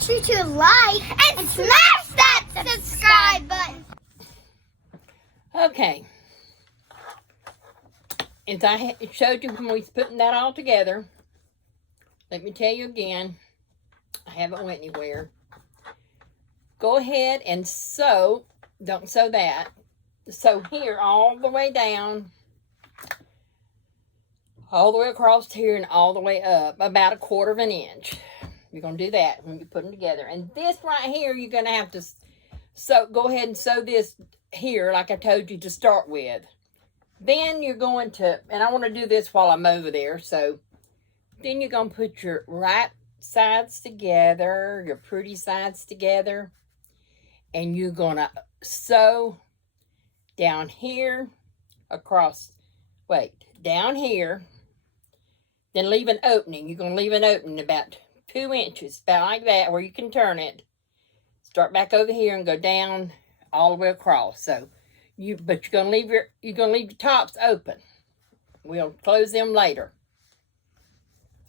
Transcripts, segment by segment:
sure to like and smash that subscribe button. Okay. As I showed you when we was putting that all together, let me tell you again, I haven't went anywhere. Go ahead and sew, don't sew that, sew here all the way down, all the way across here and all the way up, about 1/4 of an inch. You're going to do that when you put them together. And this right here, you're going to have to sew, go ahead and sew this here like I told you to start with. Then you're going to, and I want to do this while I'm over there, so then you're going to put your right sides together, your pretty sides together, and you're going to sew down here, across, down here, then leave an opening. You're going to leave an opening about 2 inches, about like that, where you can turn it. Start back over here and go down all the way across. So, but you're going to leave your tops open. We'll close them later.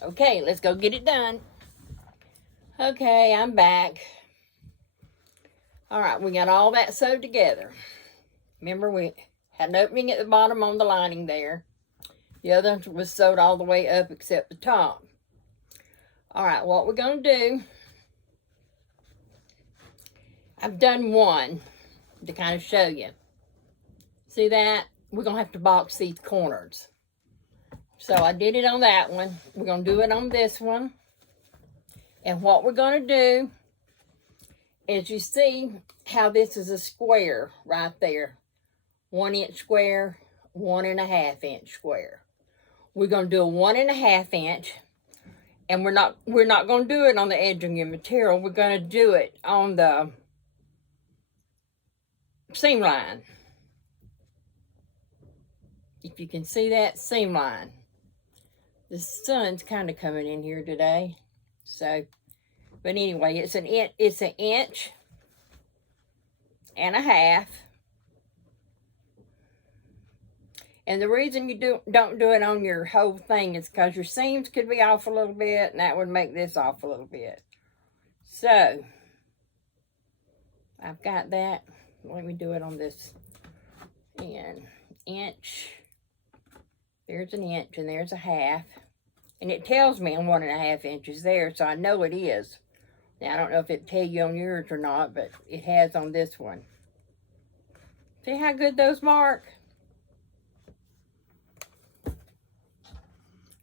Okay, let's go get it done. Okay, I'm back. All right, we got all that sewed together. Remember, we had an opening at the bottom on the lining there. The other was sewed all the way up except the top. All right, what we're going to do, I've done one to kind of show you. See that? We're going to have to box these corners. So I did it on that one. We're going to do it on this one. And what we're going to do is, you see how this is a square right there. 1 inch square, 1.5 inch square. We're going to do a 1.5 inch, and we're not going to do it on the edging of material. We're going to do it on the seam line. If you can see that seam line. The sun's kind of coming in here today. So, but anyway, it's an 1.5 inches. And the reason you don't do it on your whole thing is because your seams could be off a little bit, and that would make this off a little bit. So, I've got that. Let me do it on this end. Inch. There's an inch, and there's a half. And it tells me I'm 1.5 inches there, so I know it is. Now, I don't know if it tell you on yours or not, but it has on this one. See how good those mark?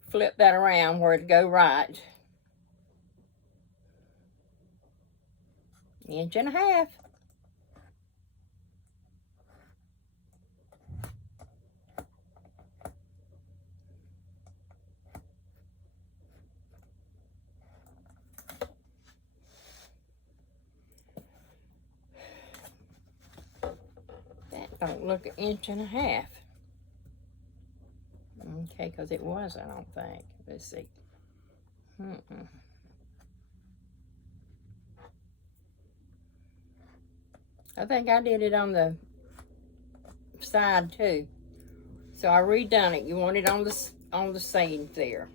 Flip that around where it go right. 1.5 inches. That don't look 1.5 inches. Okay, because it was, I don't think. Let's see. I think I did it on the side too. So I redone it. You want it on the seam there.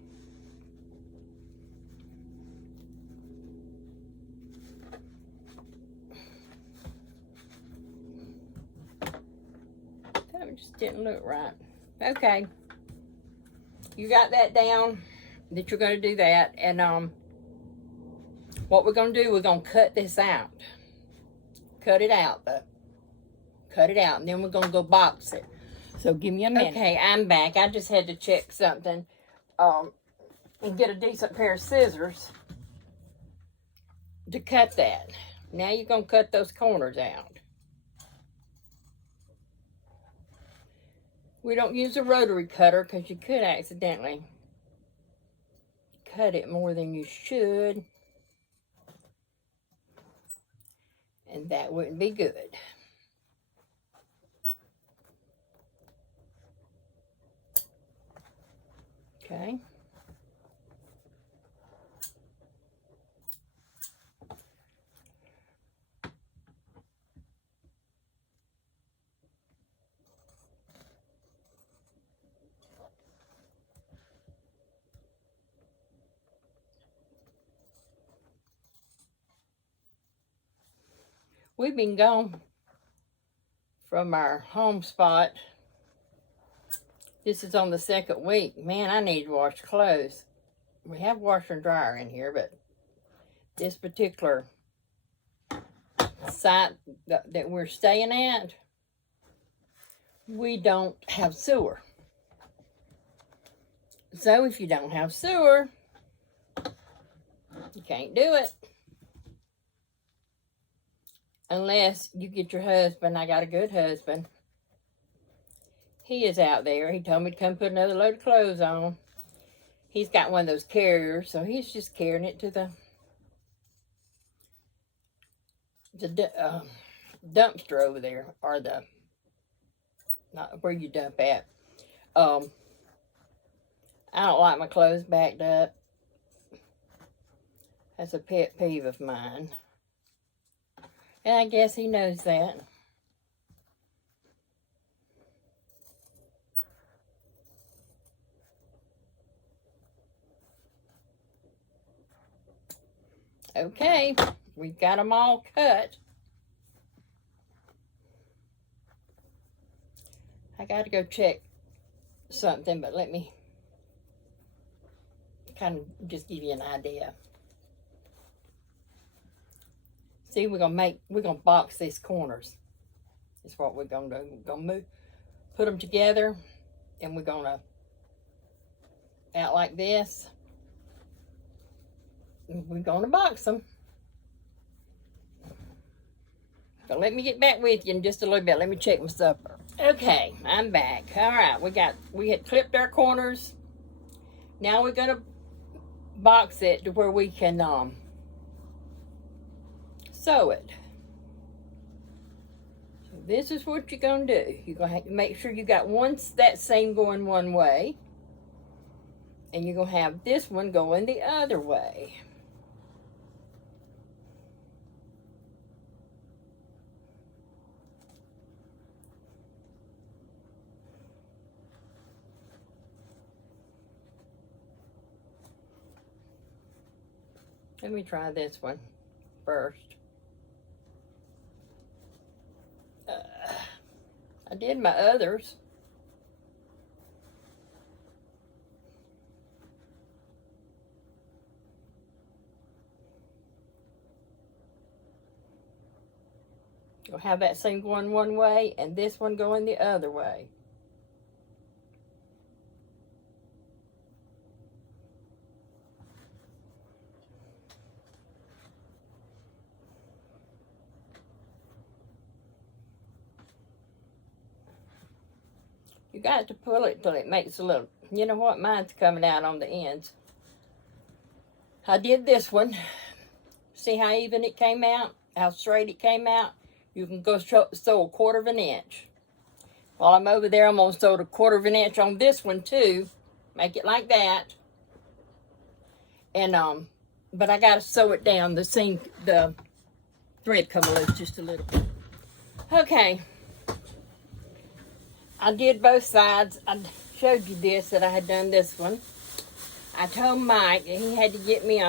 That just didn't look right. Okay. You got that down, that you're going to do that. And what we're going to do, we're going to cut this out. Cut it out, though. Cut it out, and then we're going to go box it. So give me a minute. Okay, I'm back. I just had to check something and get a decent pair of scissors to cut that. Now you're going to cut those corners out. We don't use a rotary cutter because you could accidentally cut it more than you should. And that wouldn't be good. Okay. We've been gone from our home spot. This is on the 2nd week. Man, I need to wash clothes. We have washer and dryer in here, but this particular site that we're staying at, we don't have sewer. So if you don't have sewer, you can't do it. Unless you get your husband. I got a good husband. He is out there. He told me to come put another load of clothes on. He's got one of those carriers, so he's just carrying it to the dumpster over there, or not where you dump at. I don't like my clothes backed up. That's a pet peeve of mine. And I guess he knows that. Okay, we've got them all cut. I got to go check something, but let me kind of just give you an idea. See, we're gonna box these corners. That's what we're gonna do. We're gonna put them together, and we're gonna out like this. We're gonna box them. But let me get back with you in just a little bit. Let me check my supper. Okay, I'm back. All right, we had clipped our corners. Now we're gonna box it to where we can sew it. So this is what you're gonna do. You're gonna have to make sure you got that seam going one way, and you're gonna have this one going the other way. Let me try this one first. I did my others. You'll have that seam going one way and this one going the other way. You got to pull it till it makes a little, you know what, mine's coming out on the ends. I did this one. See how even it came out? How straight it came out? You can go sew 1/4 of an inch. While I'm over there, I'm going to sew 1/4 of an inch on this one too. Make it like that. And, but I got to sew it down. The thread come loose just a little bit. Okay. I did both sides. I showed you this, that I had done this one. I told Mike that he had to get me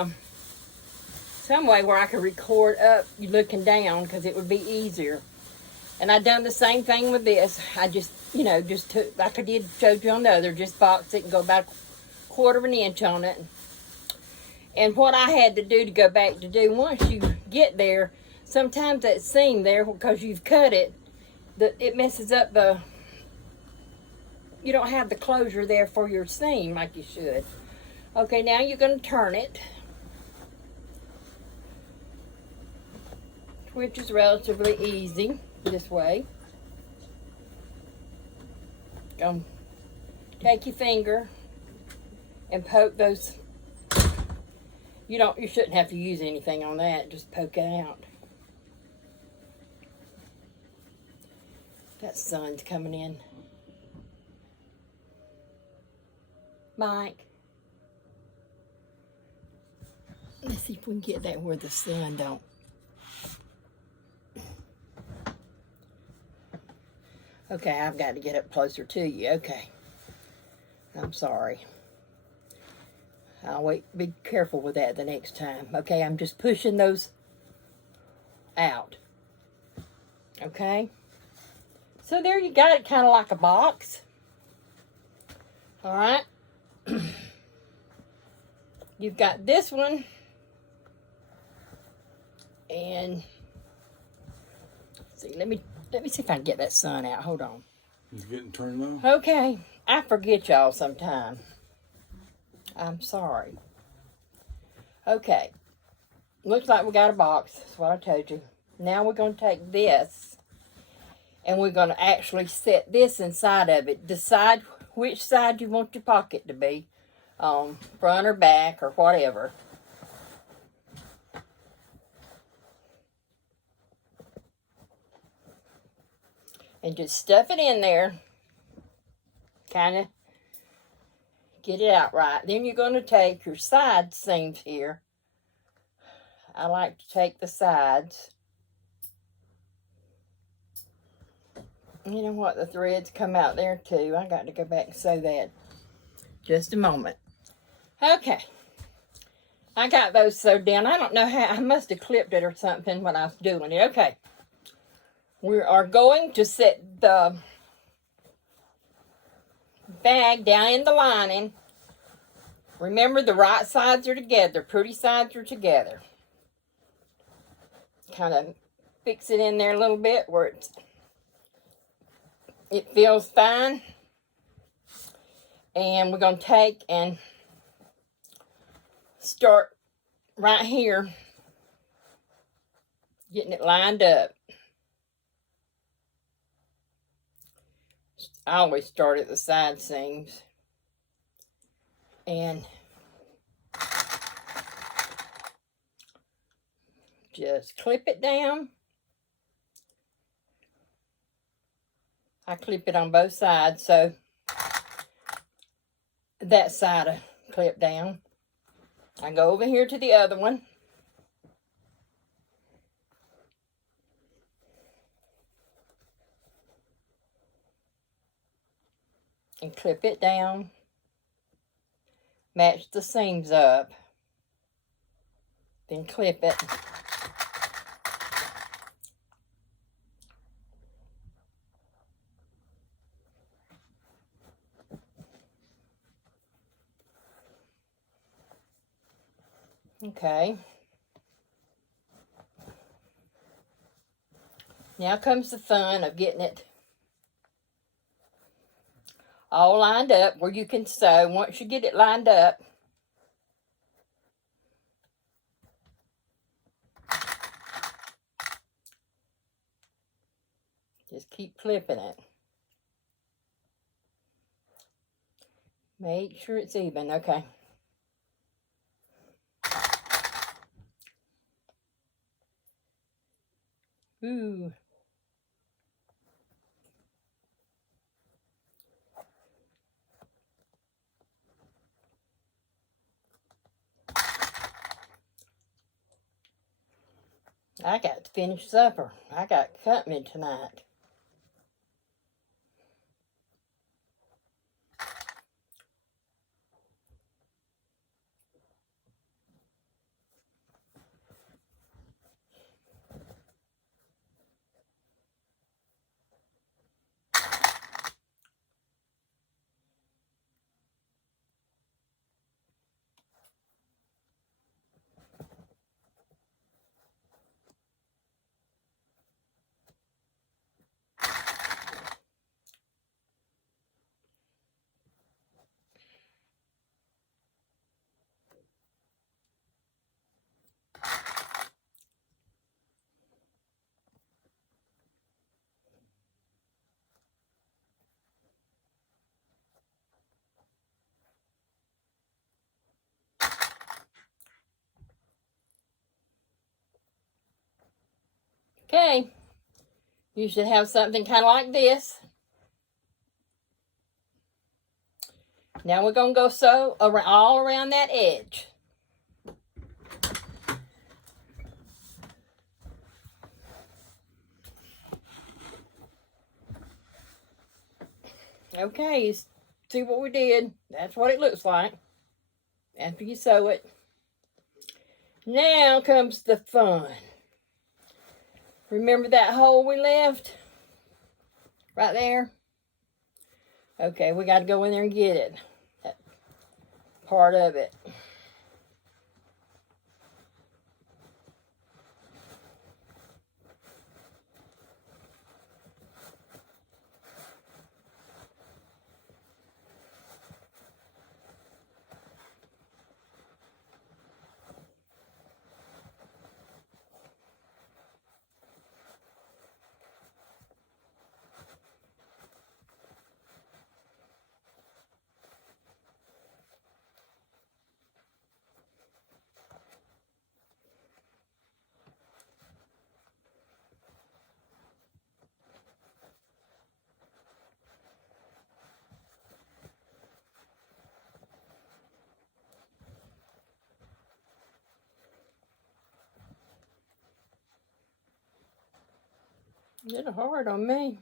some way where I could record up you looking down, because it would be easier. And I done the same thing with this. I just, just took, like I did, showed you on the other, just box it and go about 1/4 of an inch on it. And what I had to do to go back to do, once you get there, sometimes that seam there, because you've cut it, it messes up you don't have the closure there for your seam like you should. Okay, now you're going to turn it, which is relatively easy this way. Go take your finger and poke those. You shouldn't have to use anything on that. Just poke it out. That sun's coming in. Mike, let's see if we can get that where the sun don't. Okay, I've got to get up closer to you. Okay. I'm sorry. I'll wait. Be careful with that the next time. Okay, I'm just pushing those out. Okay. So there you got it, kind of like a box. All right. You've got this one. And see, let me see if I can get that sun out. Hold on. It's getting turned low. Okay. I forget y'all sometime. I'm sorry. Okay. Looks like we got a box. That's what I told you. Now we're going to take this and we're going to actually set this inside of it. Decide which side you want your pocket to be. Front or back or whatever. And just stuff it in there. Kind of get it out right. Then you're going to take your side seams here. I like to take the sides. You know what? The threads come out there too. I got to go back and sew that. Just a moment. Okay. I got those sewed down. I don't know how. I must have clipped it or something when I was doing it. Okay. We are going to set the bag down in the lining. Remember, the right sides are together. Pretty sides are together. Kind of fix it in there a little bit where it feels fine. And we're going to take and start right here getting it lined up. I always start at the side seams and just clip it down. I clip it on both sides, so that side will clip down. I go over here to the other one. And clip it down. Match the seams up. Then clip it. Okay. Now comes the fun of getting it all lined up where you can sew. Once you get it lined up, just keep clipping it. Make sure it's even. Okay. Ooh. I got to finish supper. I got company tonight. Okay. You should have something kind of like this. Now we're going to go sew around, all around that edge. Okay, you see what we did? That's what it looks like after you sew it. Now comes the fun. Remember that hole we left? Right there? Okay, we got to go in there and get it. That part of it. A little hard on me.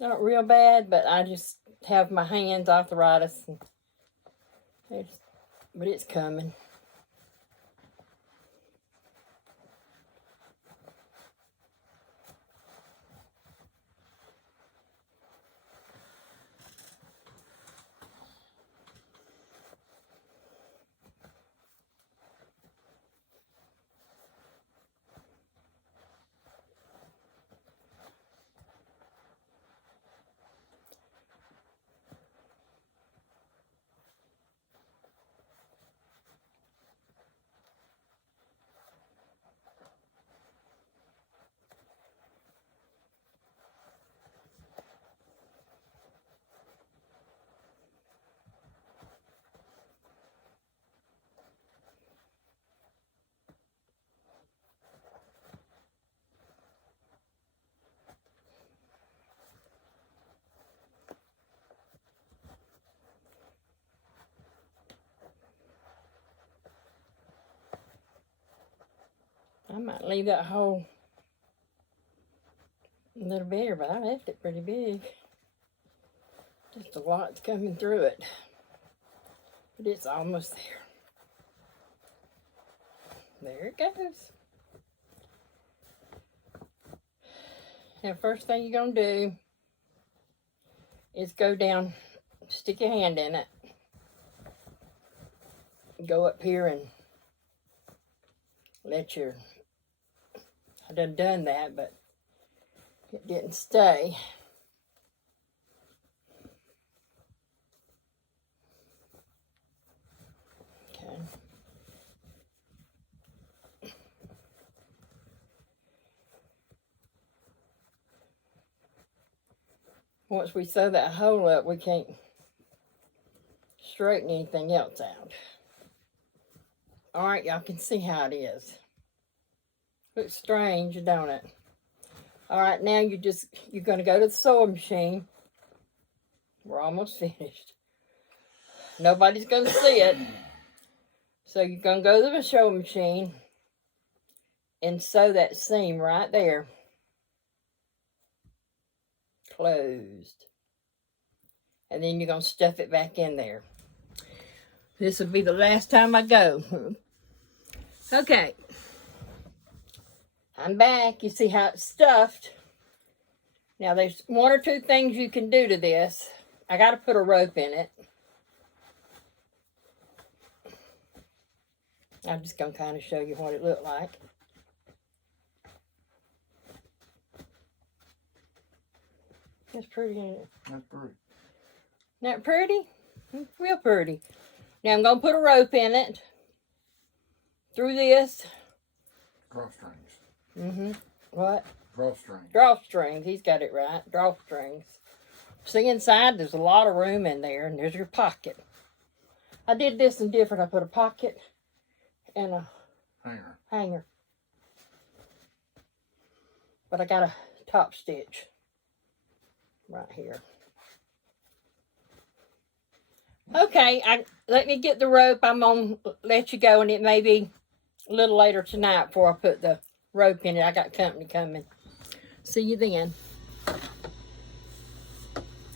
Not real bad, but I just have my hands arthritis. But it's coming. I might leave that hole a little bigger, but I left it pretty big. Just a lot's coming through it. But it's almost there. There it goes. Now, first thing you're going to do is go down, stick your hand in it. Go up here and let your... I done that, but it didn't stay. Okay. Once we sew that hole up, we can't straighten anything else out. All right, y'all can see how it is. Looks strange, don't it? All right, now you're going to go to the sewing machine. We're almost finished. Nobody's going to see it. So you're going to go to the sewing machine and sew that seam right there. Closed. And then you're going to stuff it back in there. This will be the last time I go. Okay. I'm back. You see how it's stuffed. Now, there's one or two things you can do to this. I got to put a rope in it. I'm just going to kind of show you what it looked like. That's pretty, isn't it? That's pretty. Isn't that pretty? It's real pretty. Now, I'm going to put a rope in it. Through this. Drawstrings. Mm-hmm. What? Drawstrings. Drawstrings. He's got it right. Drawstrings. See, inside, there's a lot of room in there, and there's your pocket. I did this in different. I put a pocket and a hanger. But I got a top stitch right here. Okay, let me get the rope. I'm going to let you go, and it may be a little later tonight before I put the rope in it. I got company coming. See you then.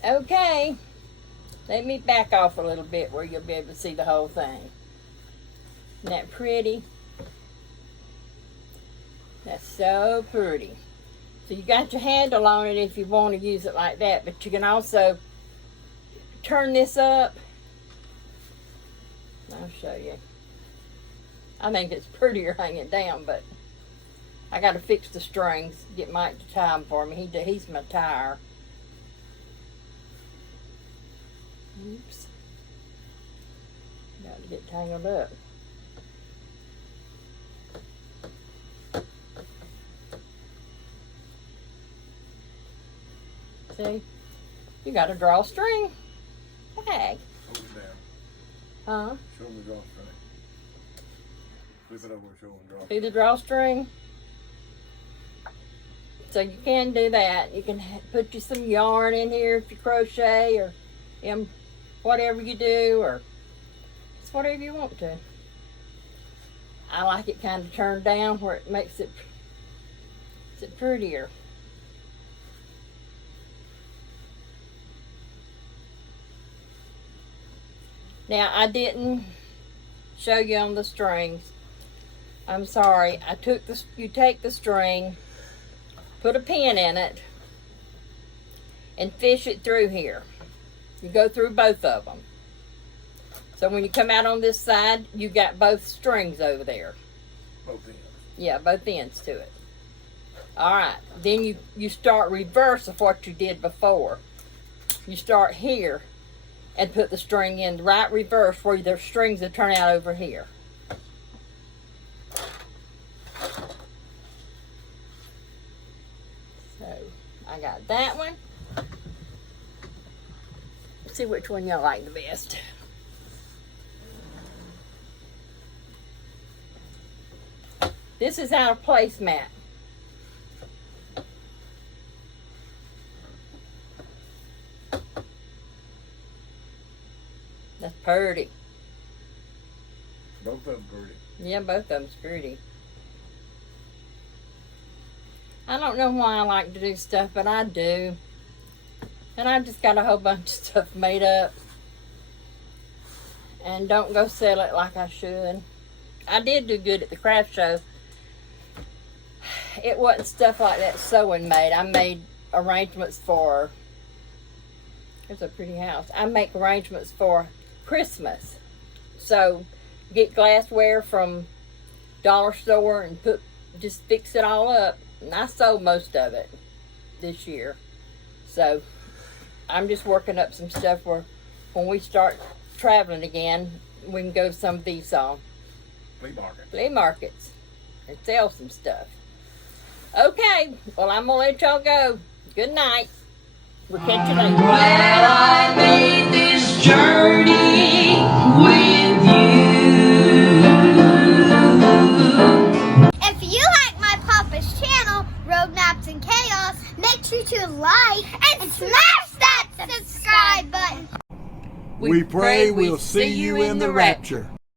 Okay, let me back off a little bit where you'll be able to see the whole thing. Isn't that pretty? That's so pretty. So you got your handle on it if you want to use it like that, but you can also turn this up. I'll show you. I think it's prettier hanging down, but I got to fix the strings. Get Mike to tie them for me. He's my tire. Oops. Got to get tangled up. See? You got a drawstring bag. Hold it down. Huh? Show them the drawstring. Flip it over and show them the drawstring. See the drawstring? So you can do that. You can put you some yarn in here if you crochet or whatever you do, or it's whatever you want to. I like it kind of turned down where it makes it prettier. Now I didn't show you on the strings. I'm sorry. You take the string, put a pin in it, and fish it through here. You go through both of them. So when you come out on this side, you got both strings over there. Both ends. Yeah, both ends to it. Alright, then you start reverse of what you did before. You start here and put the string in right reverse where the strings will turn out over here. So, I got that one. Let's see which one y'all like the best. This is our placemat. That's pretty. Both of them pretty. Yeah, both of them's pretty. I don't know why I like to do stuff, but I do. And I just got a whole bunch of stuff made up. And don't go sell it like I should. I did do good at the craft show. It wasn't stuff like that sewing made. I made arrangements for... It's a pretty house. I make arrangements for Christmas. So, get glassware from dollar store and just fix it all up. And I sold most of it this year. So, I'm just working up some stuff where when we start traveling again, we can go to some of these flea markets and sell some stuff. Okay, well, I'm going to let y'all go. Good night. We'll catch you later. Glad I made this journey with you. If you like my Papa's channel, Road Maps and Chaos, make sure to like and smash that subscribe button. We pray we'll see you in the rapture.